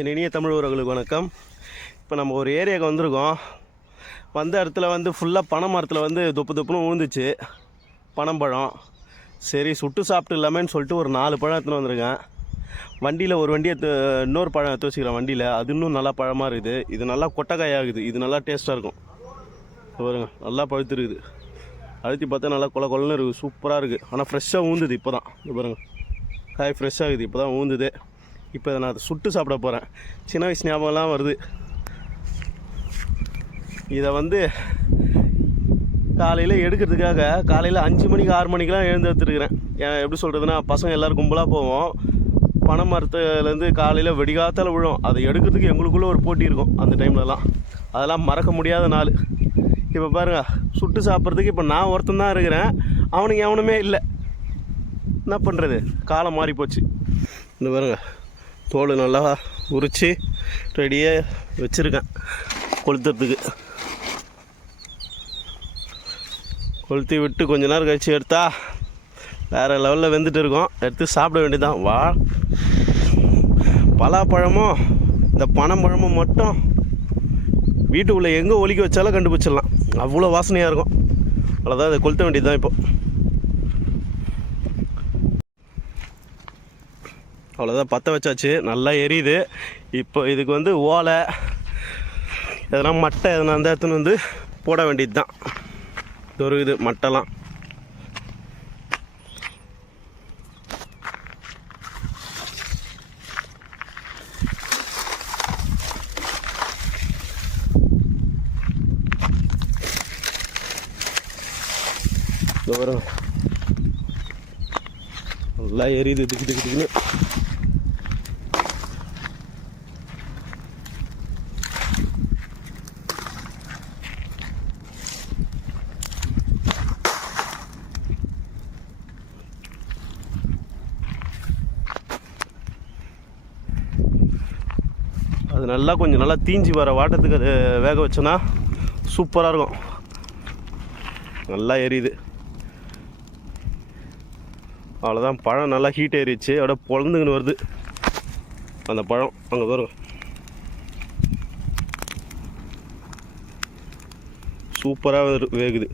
என் இனிய தமிழ் உறவுகளுக்கு வணக்கம். இப்போ நம்ம ஒரு ஏரியாவுக்கு வந்திருக்கோம். வந்த இடத்துல வந்து ஃபுல்லாக பனை மரத்தில் வந்து தொப்பு தொப்புன்னு விழுந்துச்சு பனம்பழம் சரி சுட்டு சாப்பிட்டு இல்லாமேன்னு சொல்லிட்டு ஒரு நாலு பழம் எடுத்துன்னு வந்திருக்கேன். வண்டியில் ஒரு வண்டியை இன்னொரு பழம் எடுத்து வச்சுக்கிறேன் வண்டியில். அது இன்னும் நல்லா பழமாக இருக்குது. இது நல்லா கொட்டைக்காயாகுது இது நல்லா டேஸ்ட்டாக இருக்கும். பாருங்க நல்லா பழுத்துருக்குது. அழுத்தி பார்த்தா நல்லா கொல கொலன்னு இருக்குது சூப்பராக இருக்குது ஆனால் ஃப்ரெஷ்ஷாக ஊந்துது இப்போ தான் பாருங்கள் காய் ஃப்ரெஷ்ஷாக இருக்குது இப்போ தான் ஊந்துது இப்போ இதை நான் அதை சுட்டு சாப்பிட போகிறேன். சின்ன வயசு ஞாபகம்லாம் வருது. இதை வந்து காலையில் எடுக்கிறதுக்காக காலையில் அஞ்சு மணிக்கு ஆறு மணிக்கெலாம் எழுந்து எடுத்துருக்கிறேன். ஏன் எப்படி சொல்கிறதுனா பசங்க எல்லோரும் கும்பலாக போவோம். பனை மரத்துலேருந்து காலையில் வெடிகாத்தால் விழும். அதை எடுக்கிறதுக்கு எங்களுக்குள்ளே ஒரு போட்டி இருக்கும் அந்த டைம்லலாம். அதெல்லாம் மறக்க முடியாத நாள். இப்போ பாருங்க சுட்டு சாப்பிட்றதுக்கு இப்போ நான் ஒருத்தன் தான் இருக்கிறேன். அவனுக்கு எவனுமே இல்லை. என்ன பண்ணுறது காலம் மாறி போச்சு இந்த பாருங்க. தோல் நல்லா உரித்து ரெடியாக வச்சுருக்கேன் கொளுத்துறதுக்கு. கொளுத்தி விட்டு கொஞ்ச நேரம் கழிச்சு எடுத்தா வேறு லெவலில் வெந்துட்டு இருக்கோம். எடுத்து சாப்பிட வேண்டியதான் வா. பலாப்பழமும் இந்த பனைப்பழமும் மட்டும் வீட்டுக்குள்ளே எங்கே ஒலிக்க வச்சாலும் கண்டுபிடிச்சிடலாம். அவ்வளோ வாசனையாக இருக்கும். அவ்வளோதான் அதை கொளுத்த வேண்டியது தான் இப்போ. அவ்வளோதான் பற்ற வச்சாச்சு. நல்லா எரியுது. இப்போ இதுக்கு வந்து ஓலை எதனா மட்டை எதனா அந்த இடத்துல வந்து போட வேண்டியது தான் இது மட்டைலாம் வரும் நல்லா எரியுது திக்கு திக்கு திக்குன்னு. அது நல்லா கொஞ்சம் நல்லா தீஞ்சு வர வாட்டத்துக்கு அது வேக வச்சோன்னா சூப்பராக இருக்கும். நல்லா எரியுது. அவ்வளோதான் பழம் நல்லா ஹீட் ஏறிச்சு அப்படியே பொழந்துங்கன்னு வருது. அந்த பழம் அங்கே வரும் சூப்பராக வேகுது.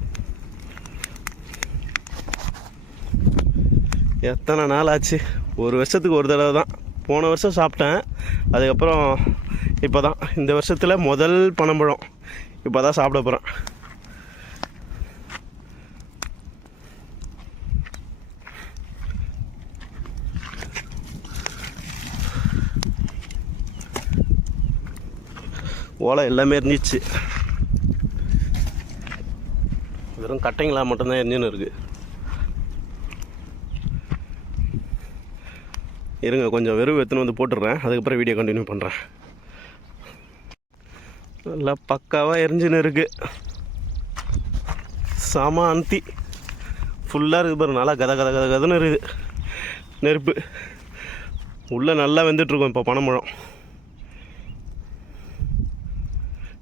எத்தனை நாள் ஆச்சு? ஒரு வருஷத்துக்கு ஒரு தடவை தான் போன வருஷம் சாப்பிட்டேன். அதுக்கப்புறம் இப்போ தான் இந்த வருஷத்தில் முதல் பனம்பழம். இப்போ தான் சாப்பிட போகிறேன் ஓலை எல்லாமே இருந்துச்சு வெறும் கட்டைங்களா மட்டும்தான் எரிஞ்சுன்னு இருக்குது இருங்க கொஞ்சம் வெறும் எடுத்துன்னு வந்து போட்டுடுறேன். அதுக்கப்புறம் வீடியோ கண்டினியூ பண்ணுறேன் நல்லா பக்காவாக எரிஞ்சுன்னு இருக்குது சமாந்தி ஃபுல்லாக இருக்குது பாரு நல்லா கத கத கத கதன்னு இருக்குது. நெருப்பு. உள்ளே நல்லா வெந்துட்டுருக்கோம் இப்போ பனைமழம்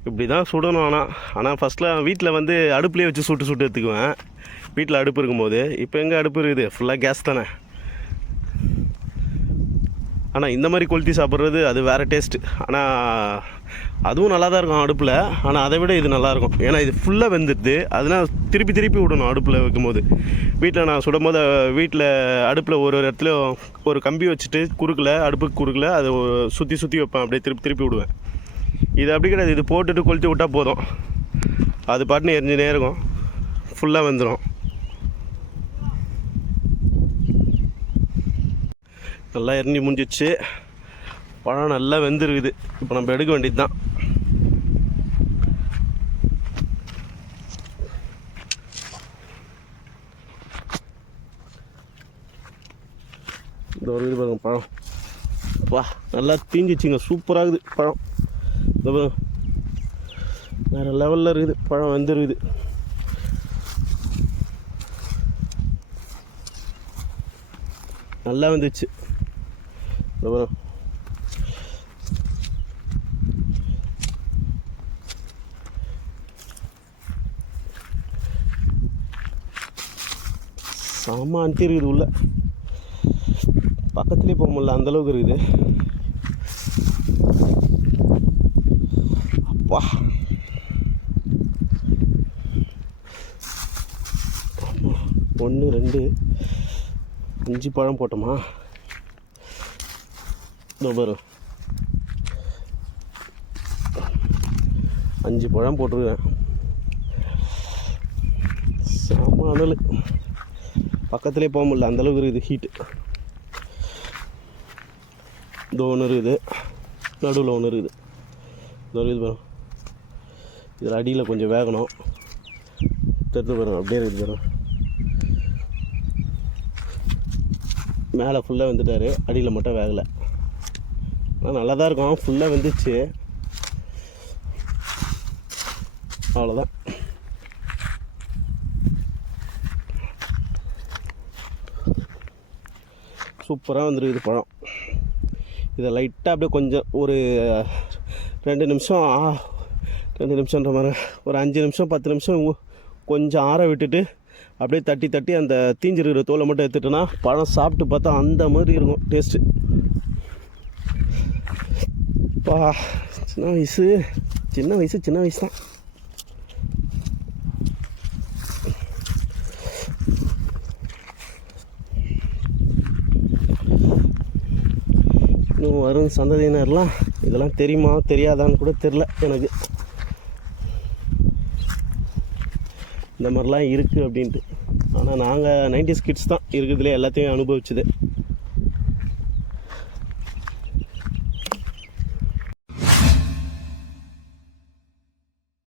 இப்படி தான் சுடணும் ஆனால் ஆனால் ஃபஸ்ட்டில் வீட்டில் வந்து அடுப்புலேயே வச்சு சுட்டு சுட்டு எடுத்துக்குவேன். வீட்டில் அடுப்பு இருக்கும்போது. இப்போ எங்கே அடுப்பு இருக்குது? ஃபுல்லாக கேஸ் தானே. ஆனால் இந்த மாதிரி கொளுத்தி சாப்பிட்றது அது வேறு டேஸ்ட்டு ஆனால் அதுவும் நல்லா தான் இருக்கும் அடுப்பில். ஆனால் அதை விட இது நல்லாயிருக்கும். ஏன்னா இது ஃபுல்லாக வெந்துடுது. அதனால் திருப்பி திருப்பி விடணும் அடுப்பில் வைக்கும்போது. வீட்டில் நான் சுடும் போது வீட்டில் அடுப்பில் ஒரு ஒரு இடத்துல ஒரு கம்பி வச்சுட்டு குறுக்கில் அடுப்புக்கு குறுக்கில் அதை சுற்றி சுற்றி வைப்பேன். அப்படியே திருப்பி திருப்பி விடுவேன். இது அப்படி கிடையாது. இது போட்டுட்டு கொளுத்தி விட்டால் போதும். அது பாட்டுன்னு எரிஞ்சுனே இருக்கும். ஃபுல்லாக வந்துடும் நல்லா எரிஞ்சு முடிஞ்சிச்சு. பழம் நல்லா வெந்துருக்குது. இப்போ நம்ம எடுக்க வேண்டியது தான் இந்த ஒரு வீடு பாருங்க பழம். வா நல்லா தீஞ்சிச்சுங்க. சூப்பராகுது பழம். இந்த வேறு லெவலில் இருக்குது. பழம் வெந்துருக்குது. நல்லா வந்துச்சு. இந்த பாருங்க செம்ம இருக்குது உள்ள. பக்கத்துலேயே போக முடியல அந்தளவுக்கு இருக்குது. அப்பா. ஒன்று ரெண்டு அஞ்சு பழம் போட்டோமா? பாரு. அஞ்சு பழம் போட்டிருக்கேன். செம அனல். பக்கத்துலேயே போக முடியல. அந்தளவுக்கு இருக்குது ஹீட்டு இதோ ஒன்று இருக்குது. நடுவில் ஒன்று இருக்குது. இதோ இருக்குது பாருங்க இதில் அடியில் கொஞ்சம் வேகணும். தெரிஞ்சு பாருங்க அப்படியே இருக்குது பாருங்க மேலே ஃபுல்லாக வந்துட்டார். அடியில் மட்டும் வேகலை. ஆனால் நல்லா தான் இருக்கும் ஃபுல்லாக வந்துச்சு அவ்வளோதான் சூப்பராக வந்துருக்குது பழம் இதை லைட்டாக அப்படியே கொஞ்சம் ஒரு ரெண்டு நிமிஷம் ஆ ரெண்டு நிமிஷன்ற மாதிரி. ஒரு அஞ்சு நிமிஷம் பத்து நிமிஷம் கொஞ்சம் ஆற விட்டுட்டு அப்படியே தட்டி தட்டி அந்த தீஞ்சிருக்கிற தோலை மட்டும் எடுத்துட்டோன்னா பழம் சாப்பிட்டு பார்த்தா அந்த மாதிரி இருக்கும் டேஸ்ட்டு அப்பா சின்ன வயசு சின்ன வயசு சின்ன வயசு தான். இன்னும் வரும் சந்ததியினர்லாம் இதெல்லாம் தெரியுமா தெரியாதான்னு கூட தெரில எனக்கு. இந்த மாதிரிலாம் இருக்குது அப்படின்ட்டு. ஆனால் நாங்கள் நைன்டிஸ் கிட்ஸ் தான் இருக்கிறதுலே எல்லாத்தையும் அனுபவிச்சது.